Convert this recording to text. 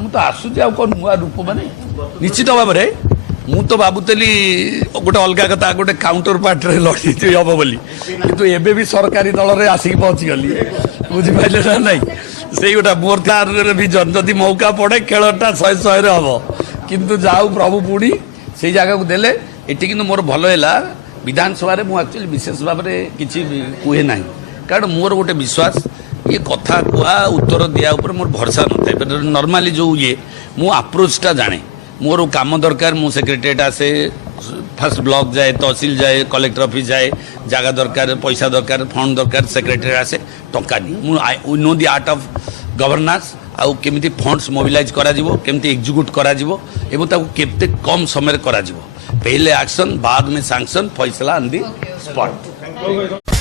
ମୁଁ ତ ଆସୁଛି ଆଉ କ'ଣ ନୂଆ ରୂପ ମାନେ ନିଶ୍ଚିତ ଭାବରେ ମୁଁ ତ ଭାବୁଥିଲି ଗୋଟେ ଅଲଗା କଥା ଗୋଟେ କାଉଣ୍ଟର ପାର୍ଟିରେ ଲଢ଼ିଥିବି ହବ ବୋଲି କିନ୍ତୁ ଏବେ ବି ସରକାରୀ ଦଳରେ ଆସିକି ପହଞ୍ଚିଗଲି ବୁଝିପାରିଲେ ନା ନାଇଁ ସେଇ ଗୋଟା ମୋର ତାର ଭିଜନ ଯଦି ମୌକା ପଡ଼େ ଖେଳଟା 100-100ରେ ହବ କିନ୍ତୁ ଯାଉ ପ୍ରଭୁ ପୁଣି ସେଇ ଜାଗାକୁ ଦେଲେ ଏଠି କିନ୍ତୁ ମୋର ଭଲ ହେଲା ବିଧାନସଭାରେ ମୁଁ ଆକ୍ଚୁଆଲି ବିଶେଷ ଭାବରେ କିଛି କୁହେ ନାହିଁ କାରଣ ମୋର ଗୋଟେ ବିଶ୍ୱାସ ये कथा कुआ उत्तर दिया ऊपर मोर भरोसा न था नॉर्मली जो ये मु अप्रोचटा जाने मोर काम दरकार मु सेक्रेटेरिएट आसे फर्स्ट ब्लॉक जाए तहसील जाए कलेक्टर ऑफिस जाए जगह दरकार पैसा दरकार फंड दरकार सेक्रेटेरिएट आसे टंका नहीं मु know the art of governance आउ केमिति फंड्स मोबिलाइज करा जिवो केमिति एग्जीक्यूट करा जिवो एवं ताकू केते कम समय करा जिवो पहले एक्शन बाद में सैंक्शन फैसला ऑन दी स्पॉट।